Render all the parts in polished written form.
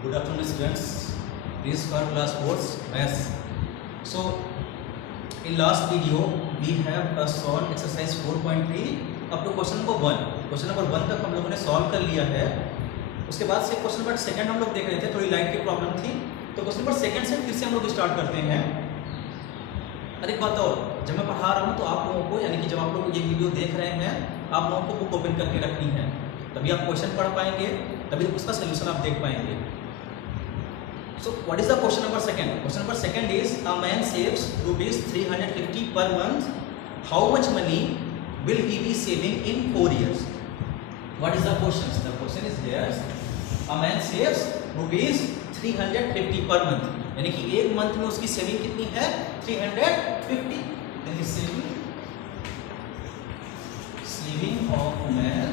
Good afternoon, students. This is for class sports maths. So, in last video we have solved exercise 4.3 up to question number 1. Question number 1 तक हम लोगों ने solve कर लिया है. उसके बाद से क्वेश्चन नंबर 2 हम लोग देख रहे थे, थोड़ी लाइट की प्रॉब्लम थी, तो क्वेश्चन नंबर 2 से फिर से हम लोग स्टार्ट करते हैं. और एक बात और, जब मैं पढ़ा रहा हूँ तो आप लोगों को, यानी कि जब आप लोग ये वीडियो देख रहे हैं, आप लोगों को बुक ओपन करके रखनी है, तभी आप क्वेश्चन पढ़ पाएंगे, तभी उसका सोल्यूशन आप देख पाएंगे. So what is the question number 2? Question number 2 is, a man saves rupees 350 per month. How much money will he be saving in 4 years? What is the question? The question is here, a man saves rupees 350 per month. यानी कि एक month में उसकी saving कितनी है? 350. Then is saving of a man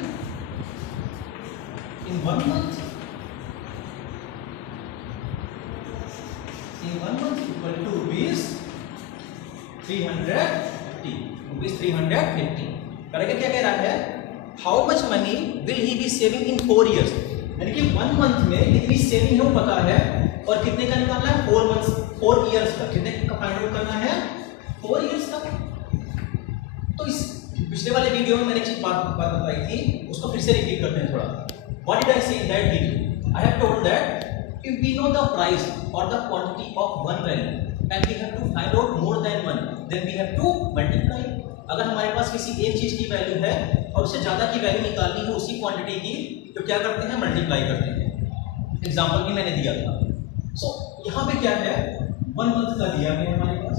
in 1 month. In 1 month equal to rupees 350. Rupees 350. Correct क्या कह रहा है? How much money will he be saving in 4 years? यानी कि 1 मंथ में कितनी सेविंग है वो पता है, और कितने का निकालना है? 4 इयर्स का. कितने का फाइंड आउट करना है? 4 इयर्स का. तो इस पिछले वाले वीडियो में मैंने एक बात बताई थी, उसको फिर से रिपीट करते हैं थोड़ा. What did I say in that video? I have told that if we know the price or the quantity of one value and we have to find out more than one, then we have to multiply. अगर हमारे पास किसी एक चीज की value है और उससे ज्यादा की वैल्यू निकालनी है उसी क्वांटिटी की, तो क्या करते हैं? मल्टीप्लाई करते हैं. एग्जांपल भी मैंने दिया था. सो यहाँ पे क्या है? 1 मंथ का दिया है हमारे पास.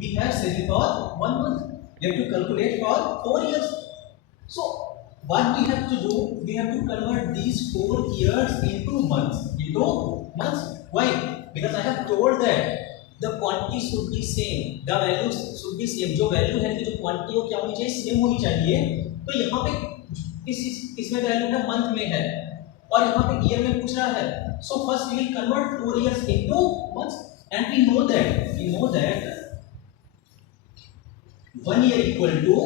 We have saving for 1 month. We have to calculate for 4 years. So what we have to do, we have to convert these 4 years into months. Why? Because I have told that the quantity should be same, the values should be same. जो value है कि जो quantity हो क्या होनी चाहिए? Same होनी चाहिए. तो यहाँ पे इसमें वैल्यू है मंथ में है, और यहाँ पे ईयर में पूछ रहा है. So first we will convert 4 years into months, and we know that 1 year equal to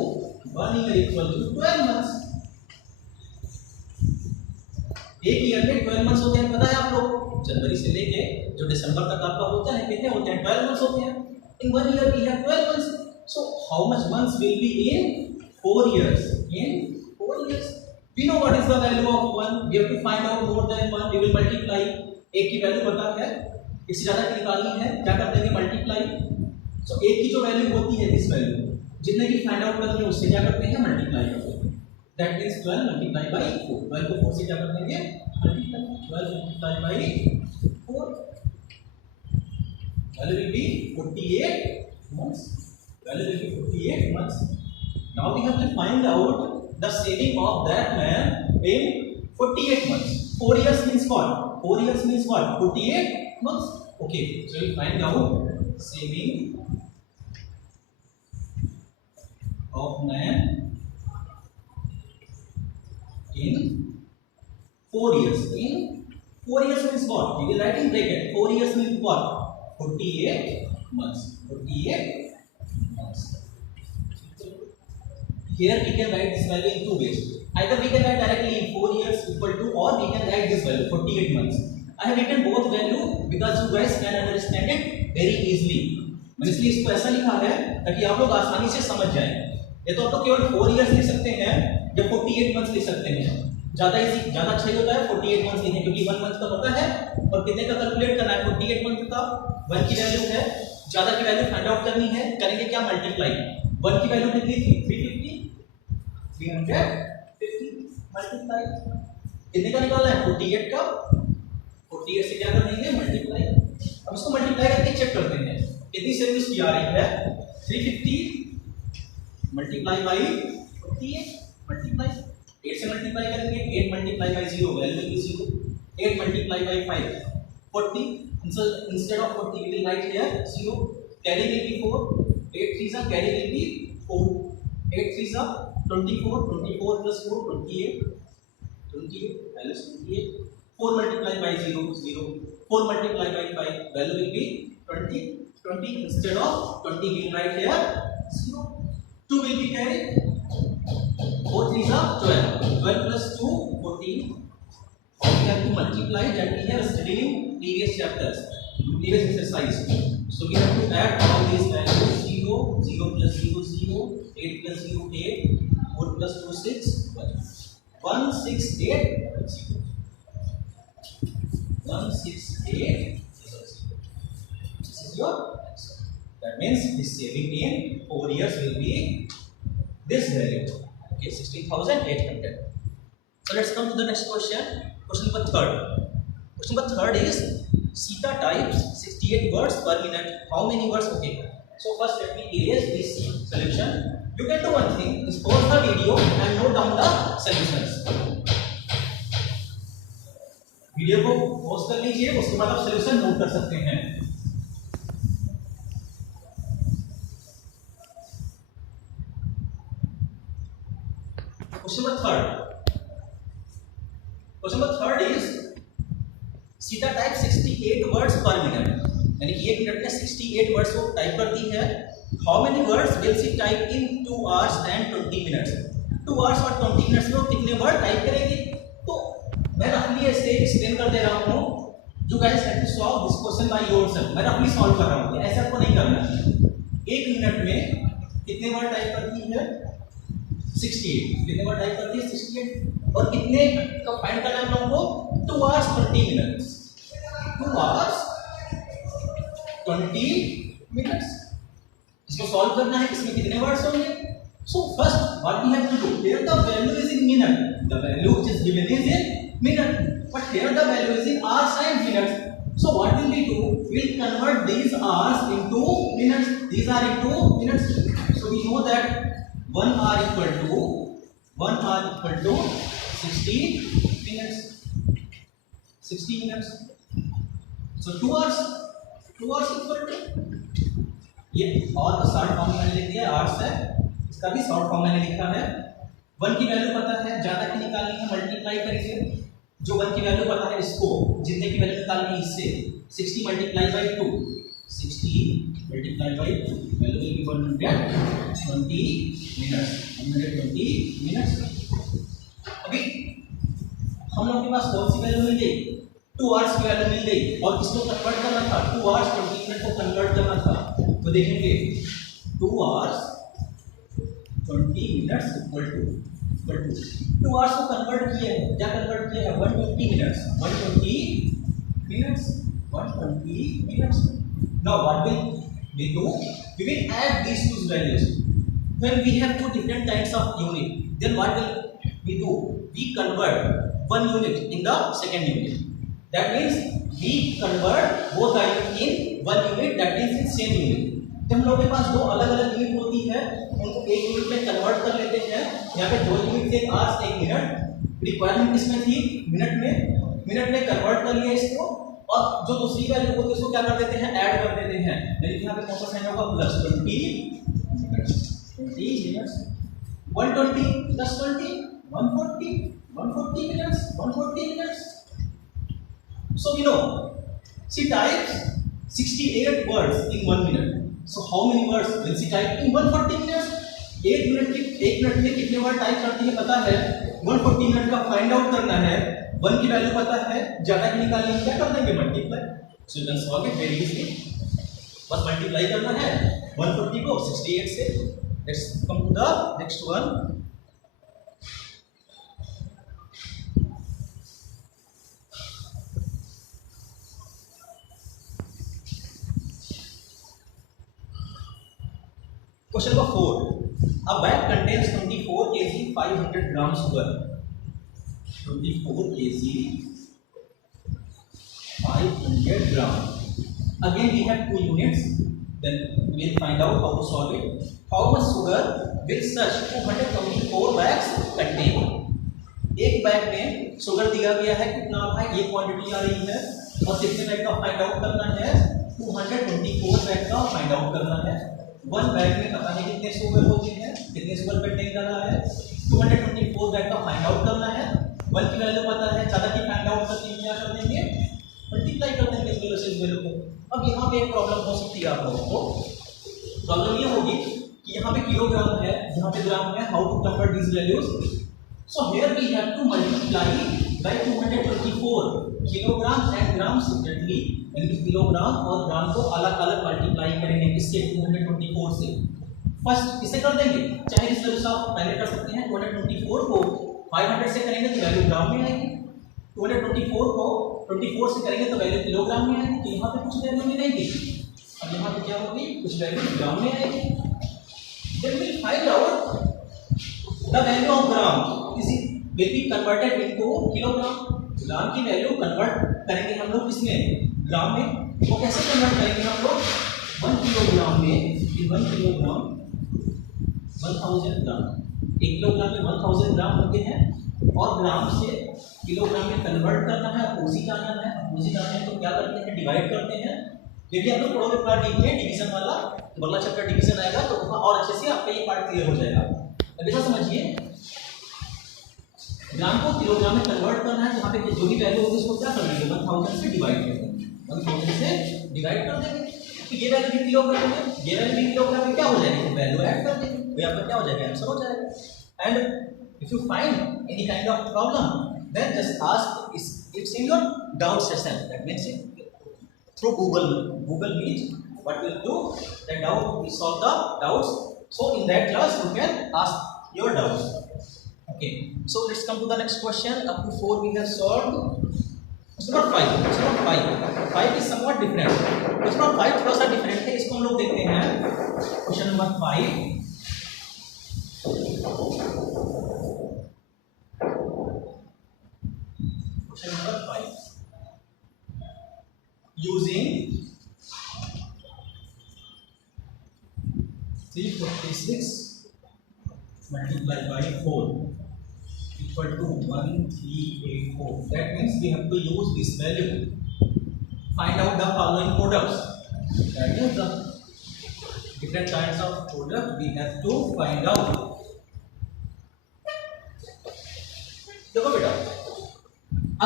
12 months. एक ईयर में 12 मंथ्स होते हैं, पता है आप लोग? जनवरी से लेके जो दिसंबर तक आपका होता है, कितने होते हैं? 12 मंथ्स होते हैं. In 1 year we have 12 months. So how much months will be in 4 years? In 4 years we know what is the value of 1. we have to find out more than 1. we will multiply. एक की value पता है, इससे ज्यादा की निकालनी है, क्या कर देंगे? मल्टीप्लाई. सो एक की जो वैल्यू होती है, दिस वैल्यू, जितने की फाइंड आउट करनी है उससे क्या करते हैं? मल्टीप्लाई करते हैं. That means 12 multiplied by 4. 12 को 4 से क्या कर देंगे? 12 multiplied by 4. Value will be 48 months. Value will be 48 months. Now we have to find out the saving of that man in 48 months. 4 years means what? 4 years means what? 48 months. Okay, so we find out saving of man in 4 years. In 4 years means what? We will write in bracket. 4 years means what? 48 months. 48 months. Here we can write this value in 2 ways. Either we can write directly in 4 years equal to, or we can write this value 48 months. I have written both value because you guys can understand it very easily. मैंने इसलिए इसको ऐसा लिखा है ताकि आप लोग आसानी से समझ जाएं. ये तो आप लोग केवल 4 years लिख सकते हैं या 48 मंथ्स लिख सकते हैं. ज्यादा अच्छा ही होता है 48 मंथ्स लिखें, क्योंकि 1 मंथ का पता है और कितने का कैलकुलेट करना है? 48 मंथ का 1 की वैल्यू है, ज्यादा की वैल्यू फाइंड आउट करनी है. करेंगे क्या? मल्टीप्लाई. 1 की वैल्यू कितनी थी? 350 मल्टीप्लाई. कितने का निकालना है? 48 का. 48 से क्या कर देंगे? मल्टीप्लाई. अब इसको मल्टीप्लाई करके चेक करते हैं कितनी सेविंग उसकी आ रही है. 350 मल्टीप्लाई बाई 48 मल्टीप्लाई. 8 से मल्टीप्लाई करेंगे. 8 multiply by 0, value will be 0. 8 multiply by 5 40. Instead of 40 we will write here 0. Carry will be 4. 8 3s are carry will be 4. 8 3s are 24. 24 plus 4 28. 28 value is 28. 4 multiplied by 0 0. 4 multiplied by 5 value will be 20. 20 instead of 20 we will write here 0. 2 will be carried. 4 3s are 12. 12 plus 2 14. How we have to multiply that we have studied in previous chapters, previous exercise. So we have to add all these values: 0, 0 plus 0, 0, 8 plus 0, 8, 4 plus 2, 6, 1, 6, 8, 0. 1, 6, 8, 0. This is your answer. That means the saving in 4 years will be this value. Okay, 16,800. So let's come to the next question. Question number third. Question number third is Sita types 68 words per minute. How many words? Okay. So first let me erase this solution. You can do one thing: is pause the video and note down the solutions. Video को pause कर लीजिए, उसके बाद आप solution note कर सकते हैं. Question number third. Question number third is Sita types 68 words per minute. यानी कि 1 मिनट में 68 वर्ड्स को टाइप करती है. How many words will she type in 2 hours and 20 minutes? 2 hours और 20 मिनट्स में वो कितने वर्ड टाइप करेगी? तो मैं रफली ऐसे एक्सप्लेन कर दे रहा हूँ. You guys have to solve this question by yourself. मैं रफली सॉल्व कर रहा हूँ, ऐसा आपको नहीं करना है. 1 मिनट में कितने वर्ड टाइप करती है? 68. कितने वर्ड टाइप करती है? 68. और कितने का फाइंड करना है हम लोगों को? 2 hours 20 minutes. 2 hours 20 minutes. इसको सॉल्व करना है. इसमें कितने वर्ड्स होंगे? So first what we have to do, here the value is in minute. The value which is given is in minute, but here the value is in hours and minutes. So what will we do? We'll convert these hours into minutes. These are into minutes. So we know that 1 hour equal to 60 minutes. 60 minutes. So 2 hours equal to, ये और का short form मैंने लिख दिया, hours है. इसका भी short form मैंने लिखा है. 1 की वैल्यू पता है, ज्यादा की निकालनी है, मल्टीप्लाई करेंगे. जो 1 की वैल्यू पता है इसको जितने की वैल्यू निकालनी है इससे 60 multiply by 2, 60 multiply by 2 value will be 120 minutes. 120 minutes. अभी हम लोगों के पास कौन सी वैल्यू मिल गई? 2 आवर्स की वैल्यू मिल गई और इसको कन्वर्ट करना था. 2 आवर्स 20 मिनट को कन्वर्ट करना था. तो देखेंगे 2 hours 20 minutes equal to 2 hours को कन्वर्ट किया है. क्या कन्वर्ट किया है? 120 minutes. 120 minutes. Now what will we do? We will add these two values. When we have two different kinds of unit, then what will we do? We convert one unit in the second unit. That means we convert both the unit in one unit. That means in same unit. जब हम लोगों के पास दो अलग अलग unit होती है, उनको एक यूनिट में कन्वर्ट कर लेते हैं. यहाँ पे 2 यूनिट थे, आवर्स 1 मिनट. रिक्वायरमेंट किसमें थी? मिनट में कन्वर्ट कर लिया इसको. और जो दूसरी वैल्यू होती है उसको क्या कर देते हैं? ऐड कर देते हैं. यानी कि यहाँ पे कौन सा साइन होगा? Plus 20 minutes. 120 plus 20 140 minutes. So we know she types 68 words in 1 minute. So how many words will she type in 140 minutes? 1 minute में कितने वर्ड टाइप करती है पता है. 140 मिनट का फाइंड आउट करना है. 1 की वैल्यू पता है, ज्यादा की निकालनी है, क्या कर देंगे? Multiply. So you can solve it very easily. बस मल्टीप्लाई करना है 140 को 68 से. Let's come to the next one. Question number 4. A bag contains 24 kg 500 gram sugar. 24 kg 500 gram. Again we have two units. Then we will find out how to solve it. How much sugar will such 224 bags contain? एक bag में sugar दिया गया है, कितना है? ये quantity आ रही है और कितने बैग का फाइंड आउट करना है? 224 बैग का फाइंड आउट करना है. 1 बैग में पता है कितने शुगर होते हैं, कितने शुगर कंटेन कर रहा है. 224 बैग का फाइंड आउट करना है. 1 की वैल्यू पता है, ज्यादा की फाइंड आउट करने के लिए क्या कर देंगे? मल्टीप्लाई कर देंगे इस वैल्यू से इस वैल्यू को. अब यहाँ पे एक प्रॉब्लम हो सकती है आप लोगों को. प्रॉब्लम ये होगी कि यहाँ पे किलोग्राम है, यहाँ पे ग्राम है. How to convert this values? So here we have to multiply the by 224 kilogram and gram separately, यानी कि किलोग्राम और ग्राम को अलग अलग मल्टीप्लाई करेंगे किससे 224 से। फर्स्ट किसे कर देंगे, चाहे इस तरह से आप पहले कर सकते हैं। 224 को 500 से करेंगे तो वैल्यू ग्राम में आएगी, 224 को 24 से करेंगे तो वैल्यू किलोग्राम में आएगी। तो यहाँ पे कुछ वैल्यू मिलेगी, अब यहाँ पे क्या होगी, कुछ वैल्यू ग्राम में आएगी। Then we'll find out the value of gram is will be converted into kilogram। ग्राम की वैल्यू कन्वर्ट करेंगे हम लोग किसमें, ग्राम में। वो कैसे कन्वर्ट करेंगे हम लोग, 1 किलोग्राम में 1 किलोग्राम 1000 ग्राम, 1 किलोग्राम में 1000 ग्राम होते हैं और ग्राम से किलोग्राम में कन्वर्ट करना है, अपोजिट आना है। अपोजिट आना है तो क्या करते हैं, डिवाइड करते हैं। यदि आप लोग पढ़ोगे पार्ट डिवीजन वाला, तो अगला चैप्टर डिवीजन आएगा तो वहाँ और अच्छे से आपका ये पार्ट क्लियर हो जाएगा। अब ऐसा समझिए, ग्राम को किलोग्राम में कन्वर्ट करना है, यहाँ पे जो भी वैल्यू होगी उसको क्या कर देंगे, 1000 से डिवाइड कर देंगे, 1000 से डिवाइड कर देंगे। तो ये वैल्यू भी किलोग्राम में, ये वैल्यू भी किलोग्राम में क्या हो जाएगी, वैल्यू ऐड कर देंगे, तो यहाँ पर क्या हो जाएगा, आंसर हो जाएगा। And if you find any kind of problem then just ask, it's in your doubt session, that means through Google Meet, what we'll do, then doubt we solve the doubts. So in that class you can ask your doubts. Okay, so let's come to the next question. Up to 4 we have solved. Question number 5. Question number 5. 5 is somewhat different. Question number 5 थोड़ा सा different है, इसको हम लोग देखते हैं। Question number 5. Question number 5. Using 346 multiplied by 4 equal to 1384. That means we have to use this value. Find out the following products. That is the different kinds of product we have to find out. देखो बेटा,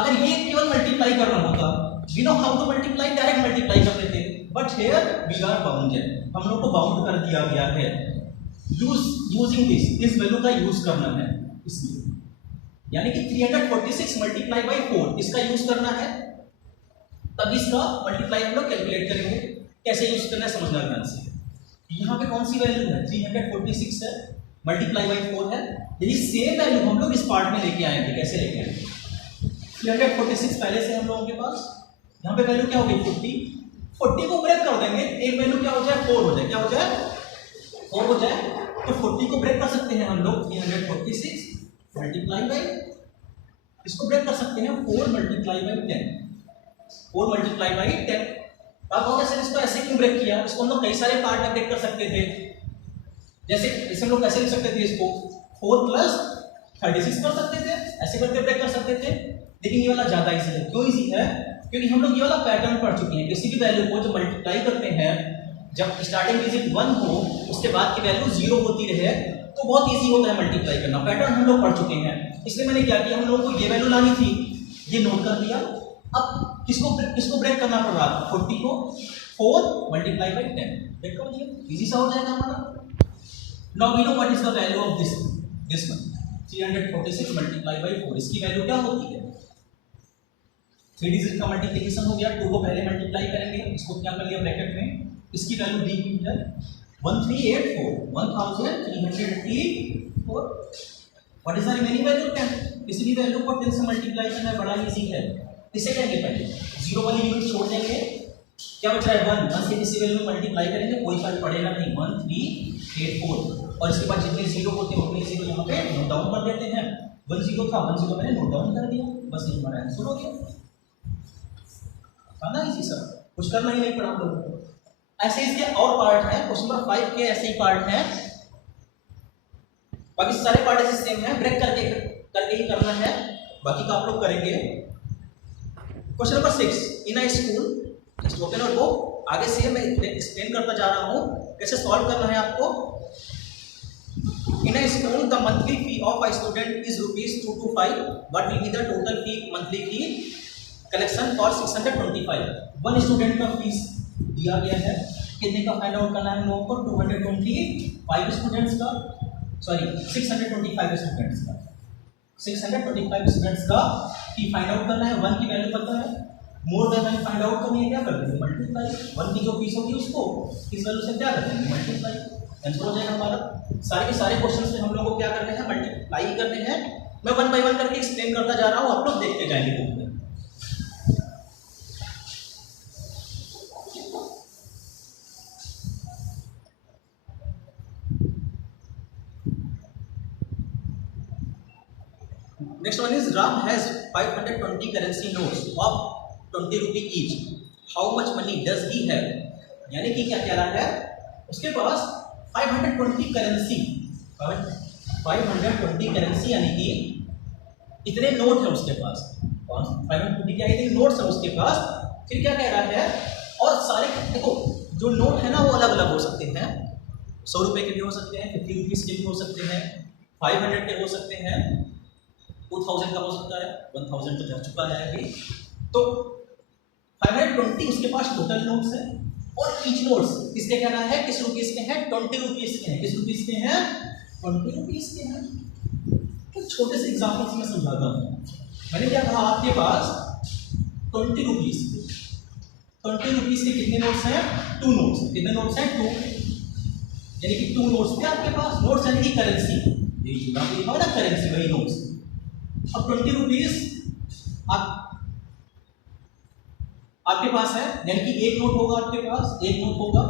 अगर ये केवल multiply करना होता, we know how to multiply, direct multiply कर लेते, but here we are bounded, हम लोग को बाउंड कर दिया गया है। यूजिंग दिस, इस वैल्यू का यूज करना है इसमें, यानी कि 346 मल्टीप्लाई बाई 4 इसका यूज करना है, तब इसका मल्टीप्लाई हम लोग कैलकुलेट करेंगे। कैसे यूज करना है समझना ध्यान से। यहाँ पे कौन सी वैल्यू है, 346 है, मल्टीप्लाई बाई 4 है, यदि सेम वैल्यू हम लोग इस पार्ट में लेके आएंगे। कैसे लेके आएंगे, 346 पहले से हम लोगों के पास, यहाँ पे वैल्यू क्या होगी 40 को ब्रेक कर देंगे, एक वैल्यू क्या हो जाए 4 हो जाए, क्या हो जाए 4 हो जाए, तो 40 को ब्रेक कर सकते हैं हम लोग 346 मल्टीप्लाई बाई, इसको ब्रेक कर सकते हैं 4 मल्टीप्लाई बाई 10, 4 मल्टीप्लाई बाई 10। अब हम ऐसे इसको ऐसे क्यों ब्रेक किया, इसको हम लोग कई सारे पार्ट में ब्रेक कर सकते थे। जैसे हम लोग कैसे लिख सकते थे इसको 4 प्लस 36 कर सकते थे, ऐसे करके ब्रेक कर सकते थे, लेकिन ये वाला ज्यादा इजी है। क्यों इजी है, क्योंकि हम लोग ये वाला पैटर्न पढ़ चुके हैं। किसी भी वैल्यू को जब मल्टीप्लाई करते हैं, जब स्टार्टिंग डिजिट 1 हो उसके बाद की वैल्यू 0 होती रहे, तो बहुत इजी होता है मल्टीप्लाई करना। पैटर्न हम लोग पढ़ चुके हैं, इसलिए मैंने क्या किया, हम लोगों को ये वैल्यू लानी थी, ये नोट कर दिया। अब किसको ब्रेक करना पड़ रहा था, 40 को 4 मल्टीप्लाई बाई 10 ब्रेक कर दिया, इजी सा हो जाएगा हमारा। Now we know what is the value of this one 346 multiply by 4, इसकी वैल्यू क्या होती है, 3 डिजिट का मल्टीप्लिकेशन हो गया, 2 को पहले मल्टीप्लाई करेंगे, इसको क्या कर लिया ब्रैकेट में, इसकी वैल्यू दी हुई है 1384, 1384। What is the remaining value 10, किसी भी वैल्यू को 10 से मल्टीप्लाई करना बड़ा इजी है। इसे करेंगे पहले 0 वाली यूनिट छोड़ देंगे, क्या बच रहा है 1 से किसी वैल्यू में मल्टीप्लाई करेंगे, कोई फर्क पड़ेगा नहीं, 1384, और इसके बाद जितने 0 होते हैं उतने 0 यहाँ पे नोट डाउन कर देते हैं। 1 0 था, 1 0 मैंने नोट डाउन कर दिया, बस ये हमारा आंसर हो गया। ना इसी सर कुछ करना ही नहीं पड़ा हम लोगों को। ऐसे इसके और पार्ट है, क्वेश्चन नंबर 5 के ऐसे ही पार्ट है, बाकी सारे पार्ट ऐसे सेम है, ब्रेक करके ही करना है, बाकी का आप लोग करेंगे। Question number 6, in a school open और बुक, आगे से मैं एक्सप्लेन करता जा रहा हूँ कैसे सॉल्व करना है आपको। In a school the monthly fee of a student is ₹2 to 5, what will be the total fee monthly fee collection for 625। 1 student का फीस दिया गया है, कितने का फाइंड आउट करना है हम लोगों को, 225 स्टूडेंट्स का, सॉरी 625 स्टूडेंट्स का। 625 स्टूडेंट्स का फी फाइंड आउट करना है, 1 की वैल्यू पता है, मोर देन 1 फाइंड आउट करनी है, क्या कर देंगे मल्टीप्लाई, 1 की जो फीस होगी उसको इस वैल्यू से क्या कर देंगे मल्टीप्लाई, आंसर हो जाएगा हमारा। सारे के सारे क्वेश्चंस में हम लोगों को क्या करने हैं मल्टीप्लाई करने हैं। मैं 1 बाय 1 करके एक्सप्लेन करता जा रहा हूँ, आप लोग देखते जाएंगे बुक में। Next one is Ram has 520 currency notes of 20 rupee each. How much money does he have? यानी कि क्या कह रहा है, उसके पास 520 करेंसी, 520 करेंसी यानी कि इतने नोट है उसके पास, 520 क्या इतने नोट्स है उसके पास। फिर क्या कह रहा है, और सारे देखो जो नोट है ना वो अलग अलग हो सकते हैं, 100 रुपए के भी हो सकते हैं, 50 रुपीज के भी हो सकते हैं, 500 के हो सकते हैं, 2000 का हो सकता है, 1000 तो जा चुका है अभी। तो 520 उसके पास टोटल नोट्स है, और ईच नोट्स किसके कहना है, किस रुपीस के हैं, 20 रुपीस के हैं। किस रुपीस के हैं, 20 रुपीस के हैं। तो छोटे से एग्जाम्पल से मैं समझाता हूँ। मैंने क्या कहा, आपके पास 20 रुपीस के कितने नोट्स हैं, 2 नोट्स। कितने नोट्स हैं, 2, यानी कि 2 नोट्स थे आपके पास। नोट्स यानी कि करेंसी, लिखा ना करेंसी, वही नोट्स। अब 20 रुपीज आपके पास है, यानी कि एक नोट होगा आपके पास, एक नोट होगा,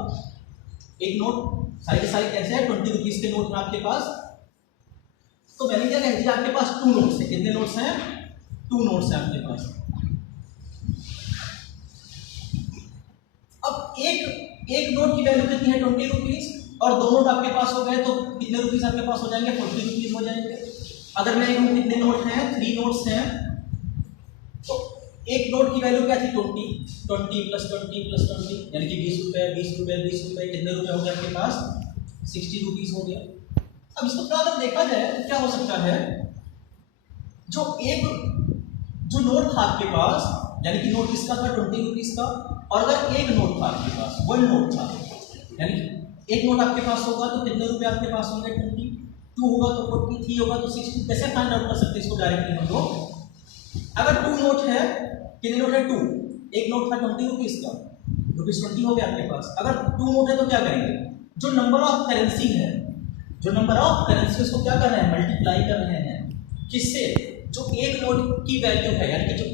एक नोट, सारे के सारे कैसे हैं 20 रुपीज के नोट हैं आपके पास। तो मैंने क्या कह दिया, आपके पास 2 नोट्स है। कितने नोट्स हैं, 2 नोट्स हैं आपके पास। अब एक नोट की वैल्यू कितनी है, 20 रुपीज, और 2 नोट आपके पास हो गए तो कितने रुपीज आपके पास हो जाएंगे, 40 रुपीज हो जाएंगे। अगर मैं कहूं कितने नोट हैं, 3 नोट्स हैं, तो एक नोट की वैल्यू क्या थी, 20 प्लस 20 प्लस 20, यानी कि 20 रुपए 20 रुपए 20 रुपए, कितने रुपए हो गए आपके पास, 60 रुपीज हो गया। अब इसको थोड़ा अगर देखा जाए तो क्या हो सकता है, जो नोट था आपके पास, यानी कि नोट किसका था, 20 रुपीज का, और अगर एक नोट था आपके पास, 1 नोट था, यानी कि एक नोट आपके पास होगा तो कितने रुपए आपके पास होंगे, 20, 2 होगा तो 40, 3 होगा तो 60। कैसे फाइंड आउट कर सकते हैं इसको डायरेक्टली हम लोग। अगर 2 नोट है, कितने नोट है, 2, एक नोट था 20 रुपीज का, ₹20 हो गया आपके पास। अगर 2 नोट है तो क्या करेंगे, जो नंबर ऑफ करेंसी है, जो नंबर ऑफ करेंसी उसको क्या कर रहे हैं, मल्टीप्लाई कर रहे हैं, किससे, जो एक नोट की वैल्यू है, यानी कि जो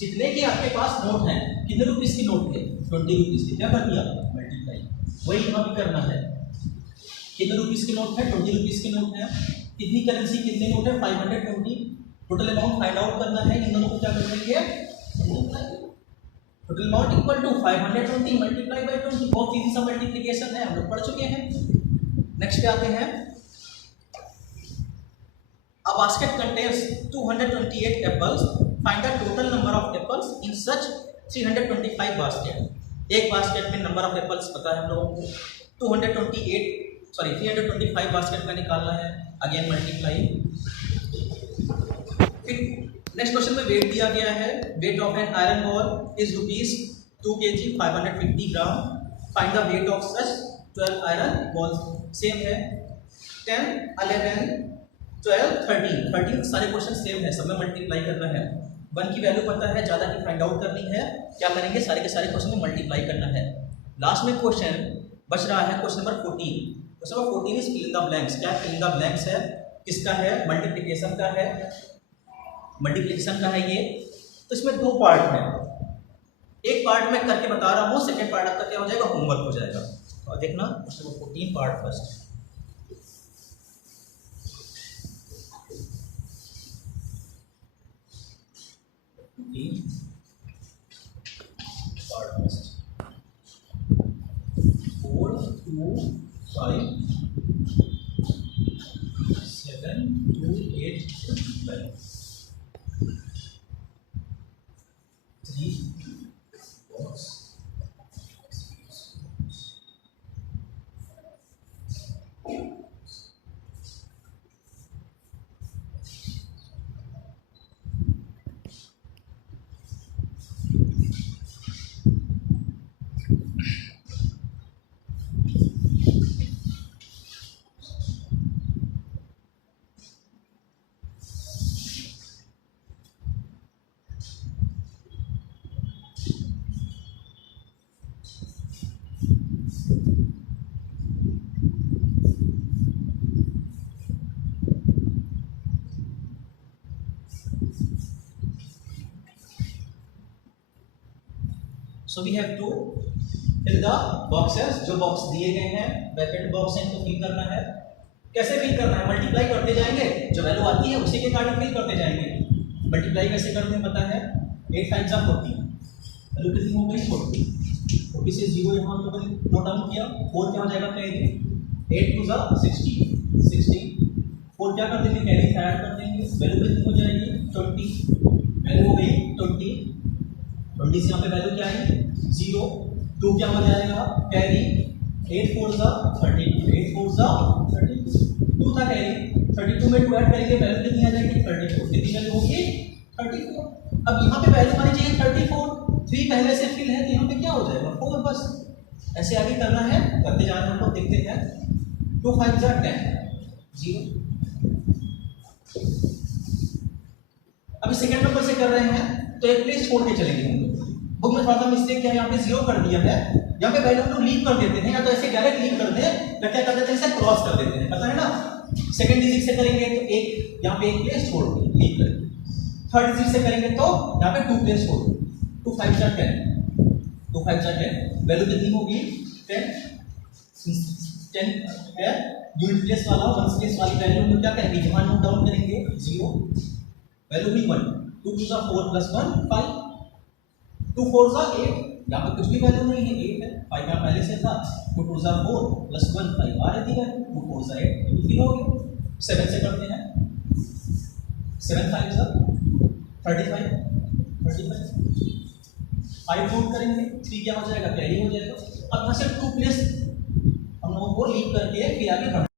जितने के आपके पास नोट हैं, कितने रुपीस की नोट है, 20 रुपीज की, क्या कर दिया मल्टीप्लाई। वही यहाँ भी करना है, कितने रुपीस के नोट है, 20 रुपीस के नोट है, कितनी करेंसी, कितने नोट है, 520, टोटल अमाउंट फाइंड आउट करना है। इन दोनों को क्या कर देंगे, total amount equal to 520 multiply by 20। बहुत इजी सा मल्टीप्लिकेशन है, हम लोग पढ़ चुके हैं। नेक्स्ट पे आते हैं, a basket contains 228 apples, find the total number of apples in such 325 basket। एक बास्केट में नंबर ऑफ एप्पल्स पता है हम लोगों को, 325 बास्केट का निकालना है, अगेन मल्टीप्लाई। फिर नेक्स्ट क्वेश्चन में वेट दिया गया है, weight of an iron ball is ₹2 kg 550 gram, find the weight of such 12 iron balls. Same है, 10, 11, 12, 13 सारे क्वेश्चन सेम है, सब में मल्टीप्लाई करना है। 1 की वैल्यू पता है, ज़्यादा की फाइंड आउट करनी है। क्या करेंगे, सारे के सारे क्वेश्चन में मल्टीप्लाई करना है। लास्ट में क्वेश्चन बच रहा है, question number 14। Question number 14 is fill in the blanks. क्या फिल इन द ब्लैंक्स है, किसका है, मल्टीप्लिकेशन का है, मल्टीप्लिकेशन का है ये। तो इसमें 2 पार्ट है, एक पार्ट मैं करके बता रहा हूँ, सेकेंड पार्ट आपका क्या हो जाएगा, होमवर्क हो जाएगा। और देखना question number 14 part first. Part first 4, 2, 5, 7, 2, 8, 25, 3 box, so we have to fill the boxes, जो बॉक्स दिए गए हैं वैकेंट बॉक्स है, इनको फिल करना है। कैसे फिल करना है? मल्टीप्लाई करते जाएंगे, जो वैल्यू आती है उसी के कार्ड फिल करते जाएंगे। मल्टीप्लाई कैसे करते हैं पता है? 8 5 40, वैल्यू कितनी हो गई? 40। 40 से 0 यहाँ तो नोट डाउन किया, 4 क्या हो जाएगा कैरी? 8 2 16, 16 4 क्या कर देंगे? कैरी ऐड कर देंगे, वैल्यू कितनी हो जाएगी? 20, वैल्यू हो गई 20। 20 से यहाँ पे वैल्यू क्या है? 0। 2 क्या हो जाएगा? कैरी 8 4 32, 8 4 32, 2 था कैरी, 32 में 2 ऐड करेंगे, वैल्यू कितनी आ जाएगी? 34। कितनी वैल्यू होगी? 34। अब यहाँ पे वैल्यू आनी चाहिए 34, 3 पहले से फिल है तो यहाँ पे क्या हो जाएगा? 4 बस। ऐसे आगे करना है, करते जाना है, हम लोग देखते हैं। 2 5 10, 0। अभी सेकंड नंबर से कर रहे हैं तो एक प्लेस छोड़ के चलेंगे हम लोग। बुक में थोड़ा सा मिस्टेक किया है, यहाँ पे 0 कर दिया है, यहाँ पे वैल्यू हम लोग लीव कर देते हैं, या तो ऐसे डायरेक्ट लीव करते हैं या क्या कर देते हैं? इसे क्रॉस कर देते हैं, पता है ना? सेकंड डिजिट से करेंगे तो एक यहाँ पे एक प्लेस छोड़ के लीव करेंगे, थर्ड डिजिट से करेंगे तो यहाँ पे 2 प्लेस छोड़ दो। 2 5 10, 2 5 10, वैल्यू कितनी होगी? 10। 10 है यूनिट प्लेस वाला, वन प्लेस वाली वैल्यू हम क्या करेंगे? यहाँ नोट डाउन करेंगे 0, वैल्यू भी 1। 2 2 4 + 1 5, 2 4 8, यहाँ पर कुछ भी वैल्यू नहीं है, 8 है, 5 यहाँ पहले से था। 2 2 4 + 1 5 आ रही है, 2 4 8, ये भी हो गया। 7 से करते हैं, 7 5 35, 35, 5 नोट करेंगे, 3 क्या हो जाएगा? कैरी हो जाएगा। अब यहाँ से 2 प्लेस हम लोगों को लीव करके फिर आगे बढ़